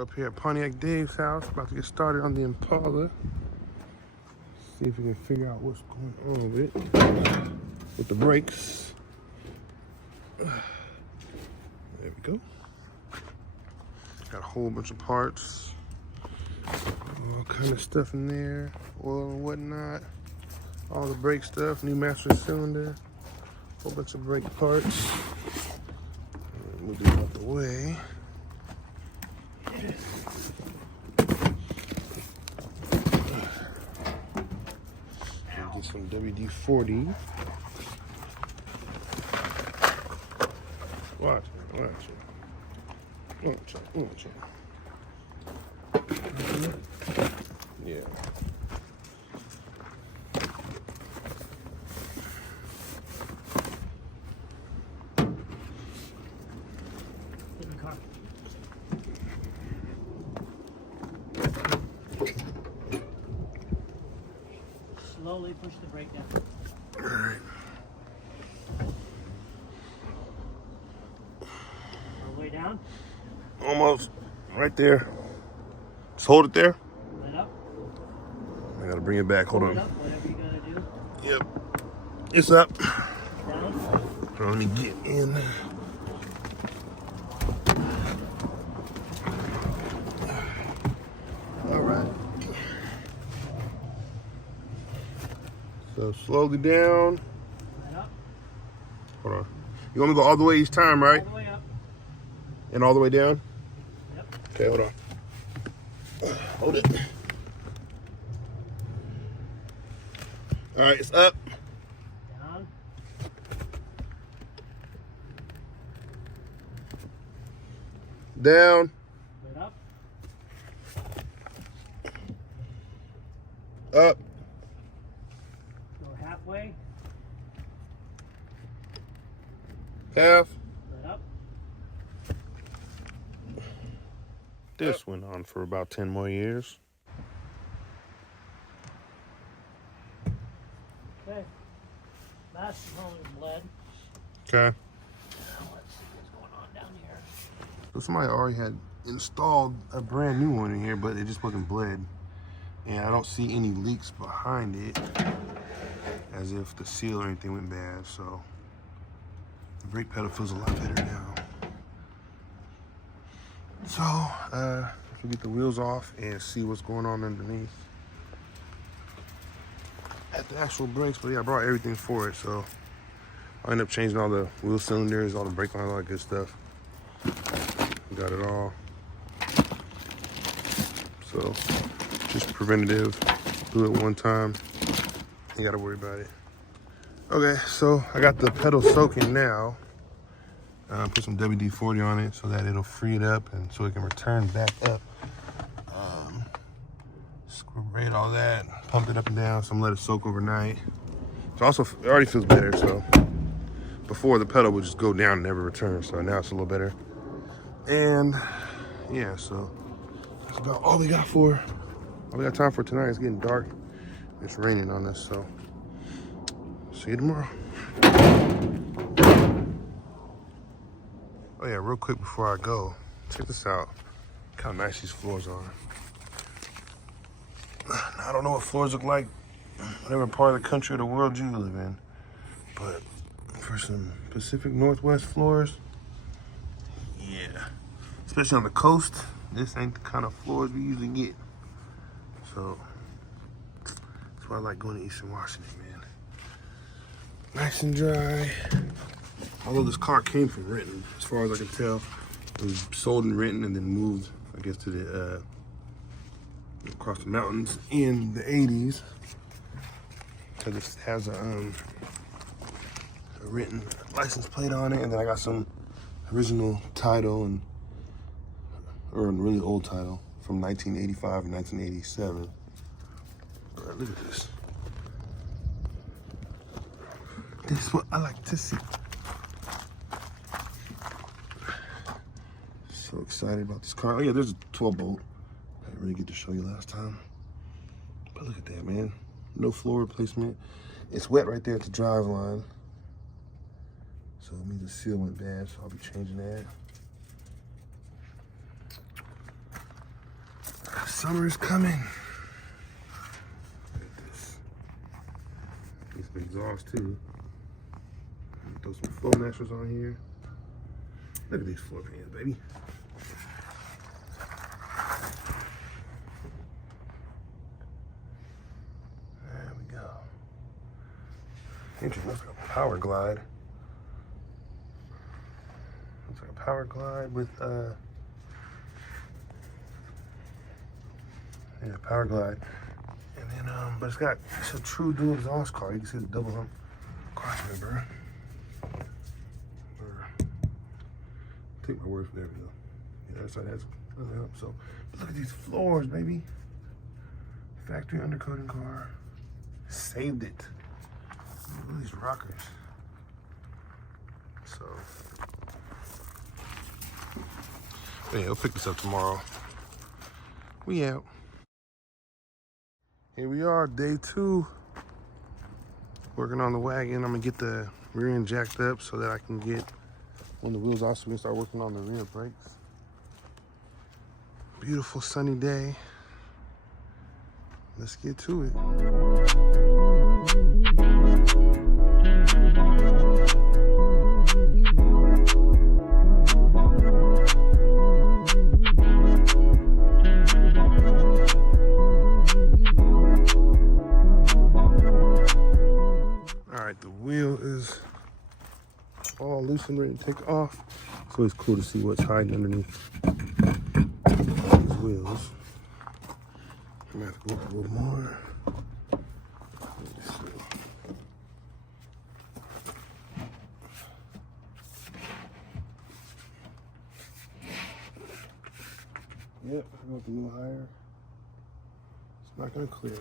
We're up here at Pontiac Dave's house, about to get started on the Impala. See if we can figure out what's going on with the brakes. There we go. Got a whole bunch of parts, all kind of stuff in there, oil and whatnot. All the brake stuff, new master cylinder, whole bunch of brake parts. Move this out the way. Get some WD-40. Watch it. Yeah. Slowly push the brake down. All right. All the way down. Almost. Right there. Just hold it there. Let up. I gotta bring it back. Hold on. Up, whatever you gotta do. Yep. It's up. Down. Let me get in. All right. So slowly down. Let up. Hold on. You want me to go all the way each time, right? All the way up. And all the way down? Yep. Okay, hold on. Hold it. All right, it's up. Down. Down. Let up. Up. Go halfway. Half. Let up. This went on for about 10 more years. Okay. Last component is lead. Okay. Now let's see what's going on down here. So somebody already had installed a brand new one in here, but it just wasn't bled. And I don't see any leaks behind it, as if the seal or anything went bad. So the brake pedal feels a lot better now. So if we get the wheels off and see what's going on underneath at the actual brakes. But yeah, I brought everything for it, so I'll end up changing all the wheel cylinders, all the brake lines, all that good stuff. Got it all. So just preventative, do it one time, you gotta worry about it. Okay, so I got the pedal soaking now. Put some WD-40 on it so that it'll free it up and so it can return back up. Sprayed all that, pumped it up and down, so I'm gonna let it soak overnight. So also, it already feels better, so before the pedal would just go down and never return, so now it's a little better. And yeah, so that's about all we got time for tonight. It's getting dark. It's raining on us, so see you tomorrow. Oh yeah, real quick before I go, check this out. Look how nice these floors are. I don't know what floors look like, whatever part of the country or the world you live in, but for some Pacific Northwest floors, yeah. Especially on the coast, this ain't the kind of floors we usually get. So that's why I like going to Eastern Washington, man. Nice and dry. Although this car came from Renton, as far as I can tell. It was sold in Renton and then moved, I guess, to the across the mountains in the 80s. Because it has a Renton license plate on it, and then I got some original title or a really old title from 1985 and 1987. All right, look at this. This is what I like to see. So excited about this car. Oh yeah, there's a 12 bolt. I didn't really get to show you last time. But look at that, man. No floor replacement. It's wet right there at the drive line. So it means the seal went bad, so I'll be changing that. Summer is coming. Look at this. Need some exhaust too. Throw some floor mashers on here. Look at these floor pans, baby. There we go. Interesting. Looks like a power glide. Looks like a power glide with yeah, power glide. And then but it's a true dual exhaust car. You can see the double hump cross member. Take my word for that, though. Yeah, that's how that's up. So look at these floors, baby. Factory undercoating car. Saved it. Look at these rockers. So yeah, we'll pick this up tomorrow. We out. Here we are, day 2. Working on the wagon. I'm gonna get the rear end jacked up so that I can get when the wheels off, so we can start working on the rear brakes. Beautiful sunny day. Let's get to it. All right, the wheel is all loose and ready to take off. It's always cool to see what's hiding underneath these wheels. I'm gonna have to go up a little more. Yep, I go up a little higher. It's not gonna clear.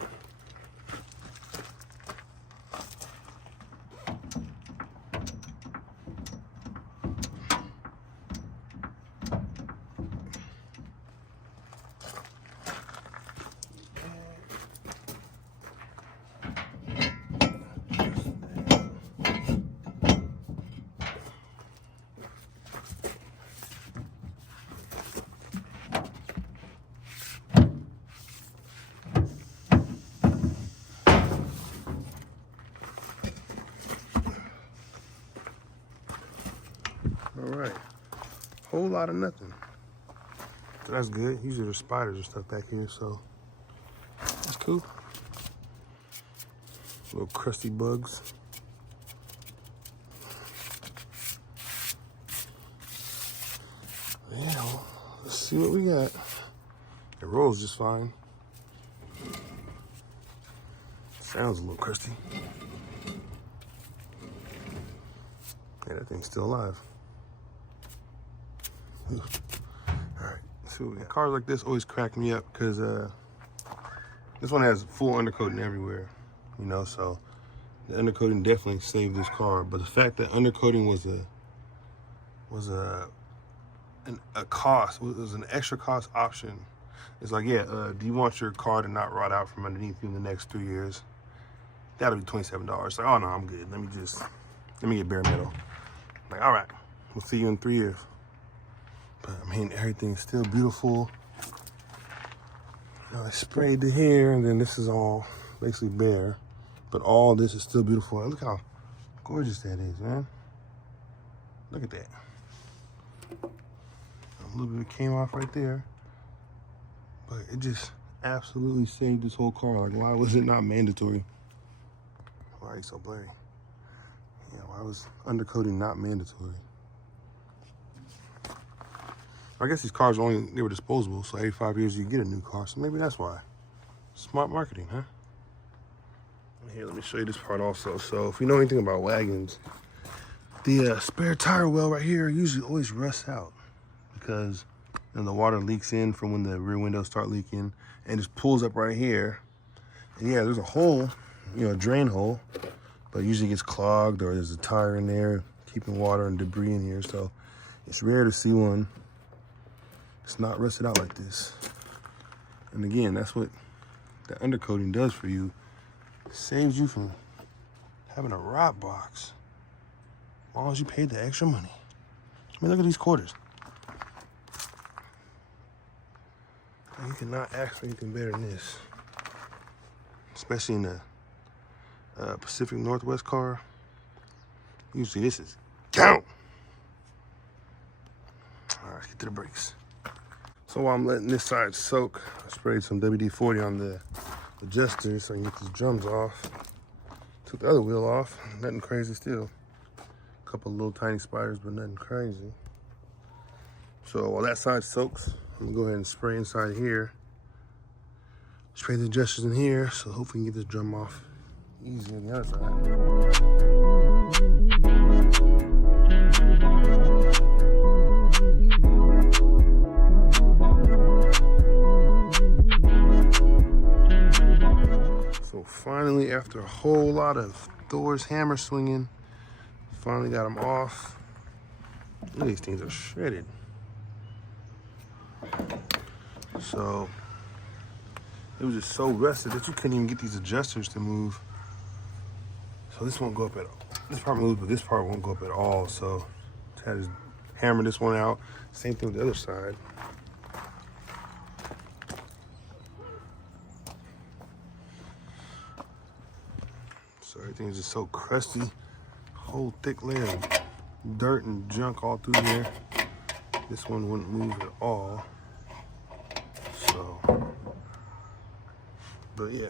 All right, whole lot of nothing. So that's good. Usually there's spiders and stuff back here, so that's cool. Little crusty bugs. Yeah, well, let's see what we got. It rolls just fine. Sounds a little crusty. Yeah, that thing's still alive. All right, see what we got. Cars like this always crack me up because this one has full undercoating everywhere, you know, so the undercoating definitely saved this car. But the fact that undercoating was a cost, was an extra cost option. It's like, yeah, do you want your car to not rot out from underneath you in the next 3 years? That'll be $27. Like, oh no, I'm good. Let me get bare metal. Like, all right, we'll see you in 3 years. But I mean, everything's still beautiful. You know, I sprayed the hair, and then this is all basically bare. But all this is still beautiful. Look how gorgeous that is, man. Look at that. A little bit came off right there. But it just absolutely saved this whole car. Like, why was it not mandatory? Why are you so blurry? Yeah, why was undercoating not mandatory? I guess these cars they were disposable, so every 5 years you get a new car, so maybe that's why. Smart marketing, huh? Here, let me show you this part also. So if you know anything about wagons, the spare tire well right here usually always rusts out because the water leaks in from when the rear windows start leaking and just pulls up right here. And yeah, there's a hole, you know, a drain hole, but it usually gets clogged or there's a tire in there keeping water and debris in here. So it's rare to see one. It's not rusted out like this. And again, that's what the undercoating does for you. It saves you from having a rot box as long as you paid the extra money. I mean, look at these quarters. You cannot ask for anything better than this. Especially in the Pacific Northwest car. Usually this is count. All right, let's get to the brakes. So while I'm letting this side soak, I sprayed some WD-40 on the adjusters so I can get these drums off. Took the other wheel off, nothing crazy still. A couple little tiny spiders, but nothing crazy. So while that side soaks, I'm gonna go ahead and spray inside here. Spray the adjusters in here, so hopefully we can get this drum off easy on the other side. So finally, after a whole lot of Thor's hammer swinging, finally got them off. Look, these things are shredded. So it was just so rusted that you couldn't even get these adjusters to move. So this won't go up at all. This part moves, but this part won't go up at all. So I had to hammer this one out. Same thing with the other side. So everything's just so crusty. Whole thick layer of dirt and junk all through here. This one wouldn't move at all. So, but yeah.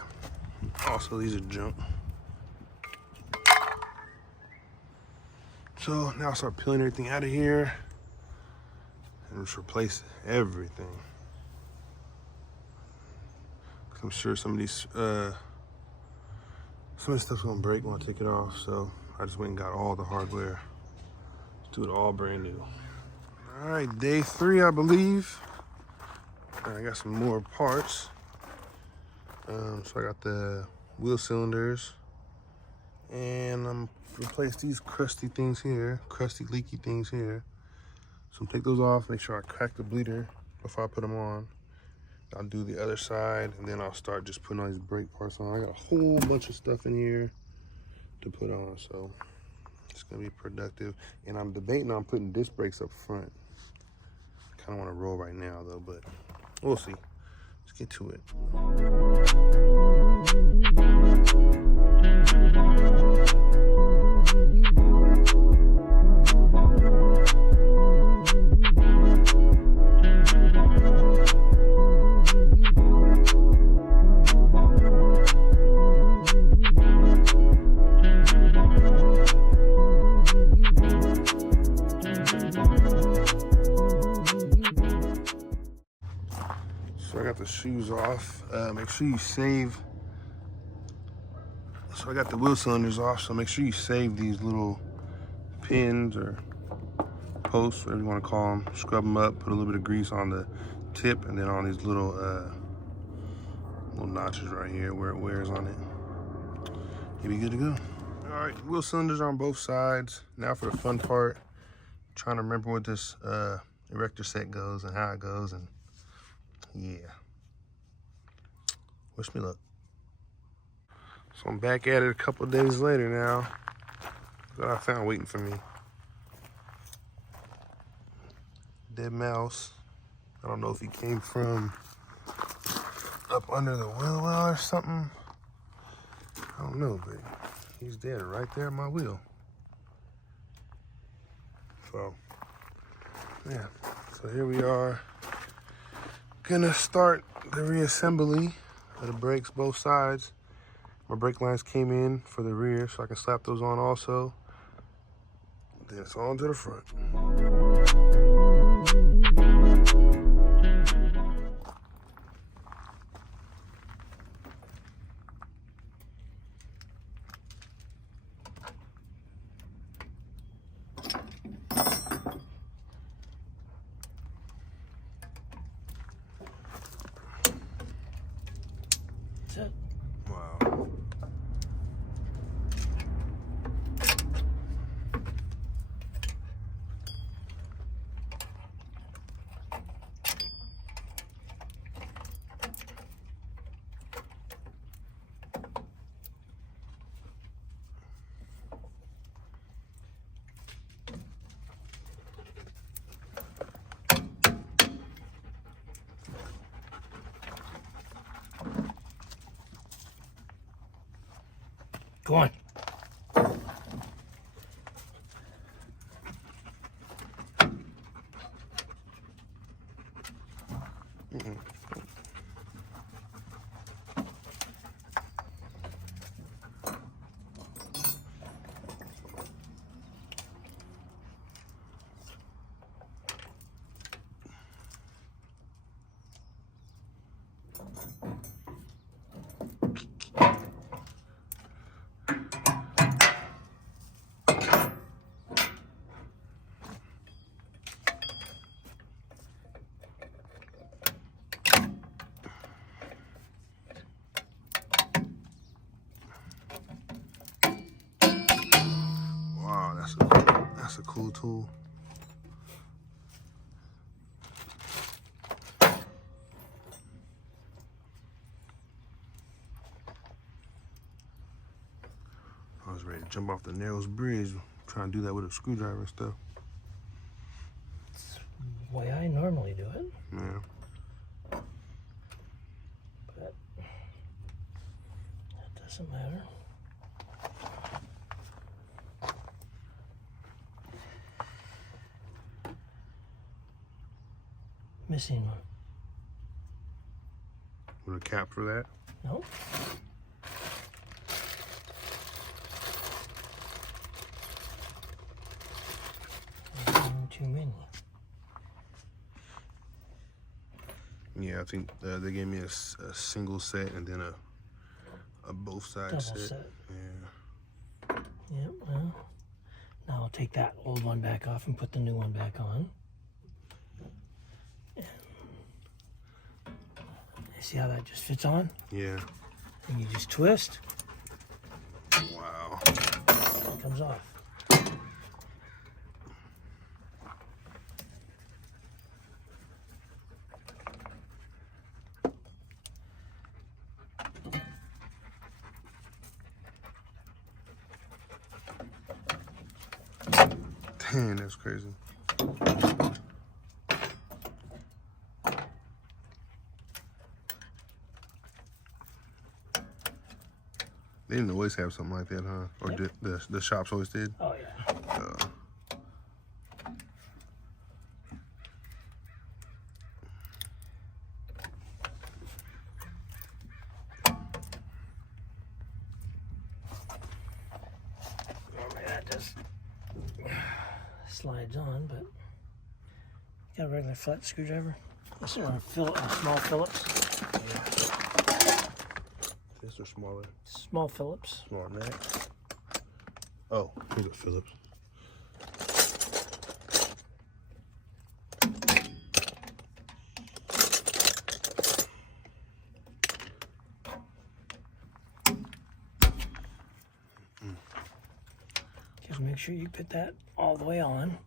Also, these are junk. So now I start peeling everything out of here and just replace everything. 'Cause I'm sure some of these, some of the stuff's gonna break when I take it off, so I just went and got all the hardware. Let's do it all brand new. All right, day 3, I believe. I got some more parts. So I got the wheel cylinders, and I'm replace these crusty things here, crusty leaky things here. So I'm take those off, make sure I crack the bleeder before I put them on. I'll do the other side, and then I'll start just putting all these brake parts on. I got a whole bunch of stuff in here to put on, so it's gonna be productive. And I'm debating on putting disc brakes up front. Kind of want to roll right now though, but we'll see. Let's get to it. So I got the shoes off. Make sure you save. So I got the wheel cylinders off, so make sure you save these little pins or posts, whatever you want to call them. Scrub them up, put a little bit of grease on the tip, and then on these little notches right here where it wears on it. You'll be good to go. All right, wheel cylinders on both sides. Now for the fun part, trying to remember what this erector set goes and how it goes, and yeah. Wish me luck. So I'm back at it a couple of days later now. What I found waiting for me. Dead mouse. I don't know if he came from up under the wheel well or something. I don't know, but he's dead right there at my wheel. So, yeah. So here we are. Gonna start the reassembly of the brakes, both sides. My brake lines came in for the rear, so I can slap those on also. Then it's on to the front. Wow. Go on. Wow, that's a cool tool. I was ready to jump off the Narrows Bridge, trying to do that with a screwdriver and stuff. It's the way I normally do it. Yeah. But that doesn't matter. Missing one. With a cap for that? Nope. Too many. Yeah, I think they gave me a single set and then a both sides Double set. set. Yeah. Yeah, well, now I'll take that old one back off and put the new one back on. And you see how that just fits on? Yeah. And you just twist, Wow. it comes off. Dang, that's crazy. They didn't always have something like that, huh? Or Yep. did the shops always did? Oh yeah. Normally that just slides on, but you got a regular flat screwdriver. This is a small Phillips. This or smaller? Small Phillips. Smaller than that? Oh, here's a Phillips. Just make sure you put that all the way on.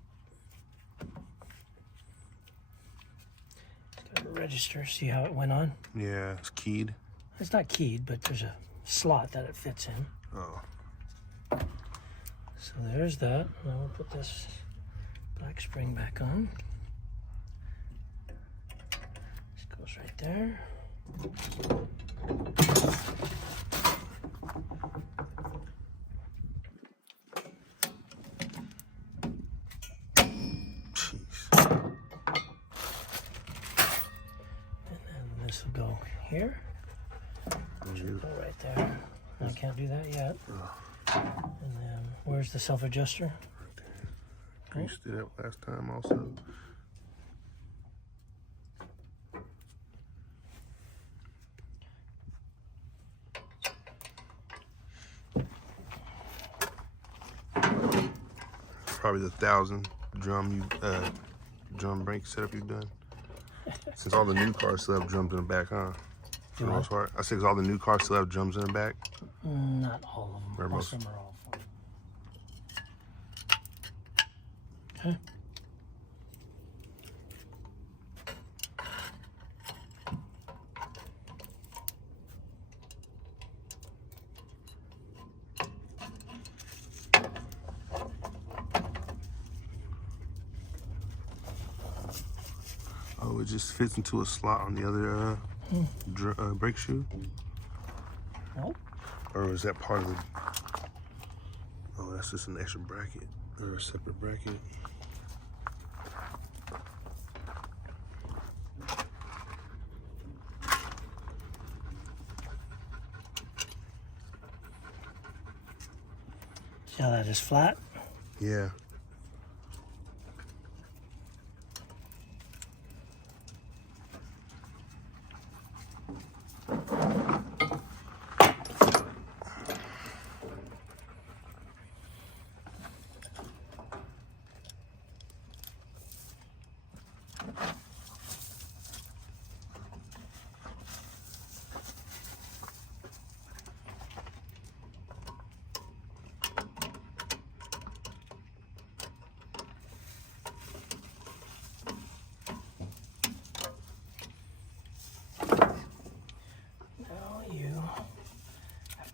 Got a register, see how it went on? Yeah, it's keyed. It's not keyed, but there's a slot that it fits in. Oh. So there's that. Now we'll put this black spring back on. This goes right there. This will go here. Should go right there. I can't do that yet. And then where's the self-adjuster? I used to do that last time also. Probably the 1,000 drum brake setup you've done. Since all the new cars still have drums in the back, huh? For the most part. I said 'cause all the new cars still have drums in the back. Not all of them. Or Most of them are all for. Okay. Oh, it just fits into a slot on the other brake shoe? Nope. Or is that part of the that's just an extra bracket or a separate bracket. See how that is flat? Yeah.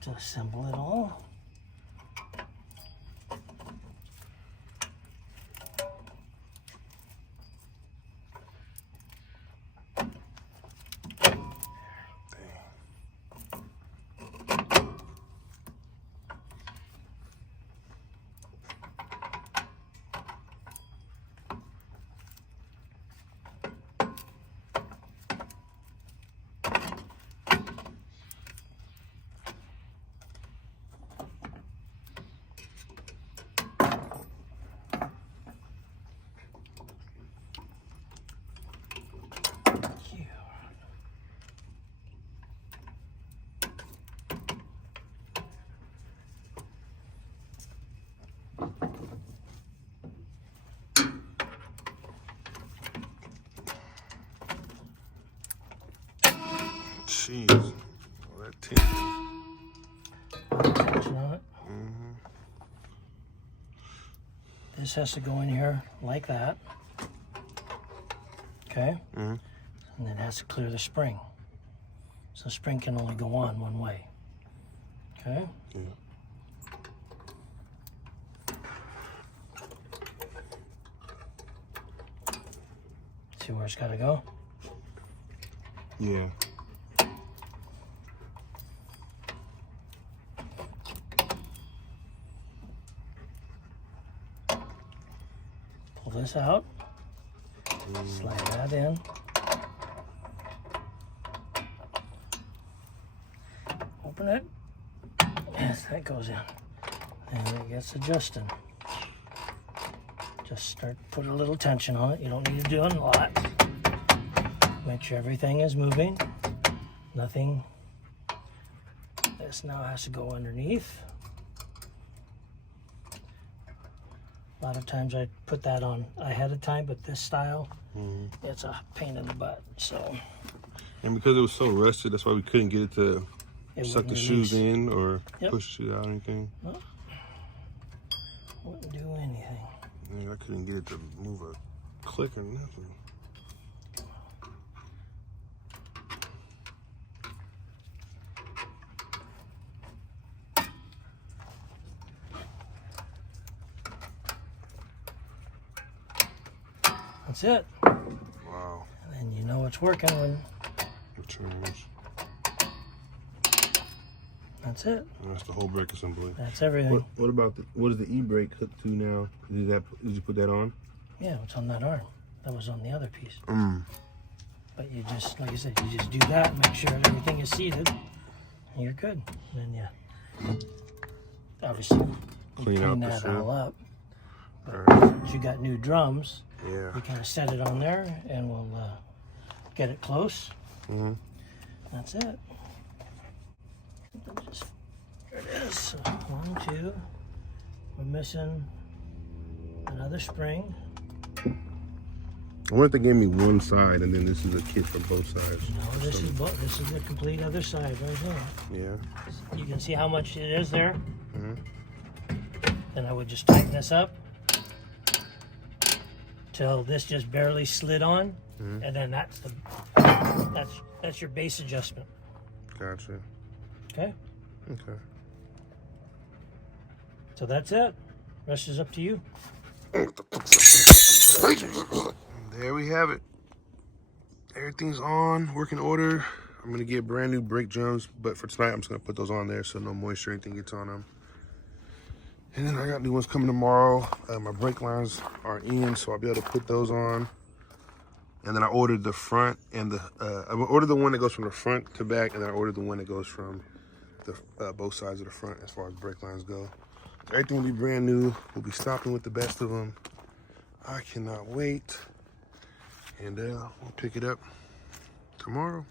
To assemble it all. Jeez, all that tension. Tension on it. This has to go in here like that. Okay? And then it has to clear the spring. So the spring can only go on one way. Okay? Yeah. See where it's got to go? Yeah. Pull this out. Slide that in. Open it. Yes, that goes in. And it gets adjusting. Just start put a little tension on it. You don't need to do a lot. Make sure everything is moving. Nothing. This now has to go underneath. A lot of times I put that on ahead of time, but this style, it's a pain in the butt. So. And because it was so rusted, that's why we couldn't get it to suck the shoes in or push the shoes out or anything. Well, wouldn't do anything. Yeah, I couldn't get it to move a click or nothing. That's it. Wow. And then you know it's working when It turns. that's it. And that's the whole brake assembly. That's everything. What about what is the e-brake hooked to now? Did you put that on? Yeah, it's on that arm. That was on the other piece. But you just, like I said, you just do that, make sure everything is seated, and you're good. And then obviously Clean out that the all up. Right. Since you got new drums, Yeah. we kind of set it on there, and we'll get it close. That's it. Just, there it is. So 1, 2. We're missing another spring. I wonder if they gave me one side and then this is a kit for both sides. No, this is the complete other side right here. Yeah. You can see how much it is there. Then I would just tighten this up till this just barely slid on, and then that's your base adjustment. Gotcha. Okay. Okay. So that's it. Rest is up to you. There we have it. Everything's on, working order. I'm gonna get brand new brake drums, but for tonight I'm just gonna put those on there so no moisture or anything gets on them. And then I got new ones coming tomorrow. My brake lines are in, so I'll be able to put those on. And then I ordered the front and I ordered the one that goes from the front to back, and then I ordered the one that goes from the both sides of the front as far as brake lines go. Everything will be brand new. We'll be stopping with the best of them. I cannot wait. And we'll pick it up tomorrow.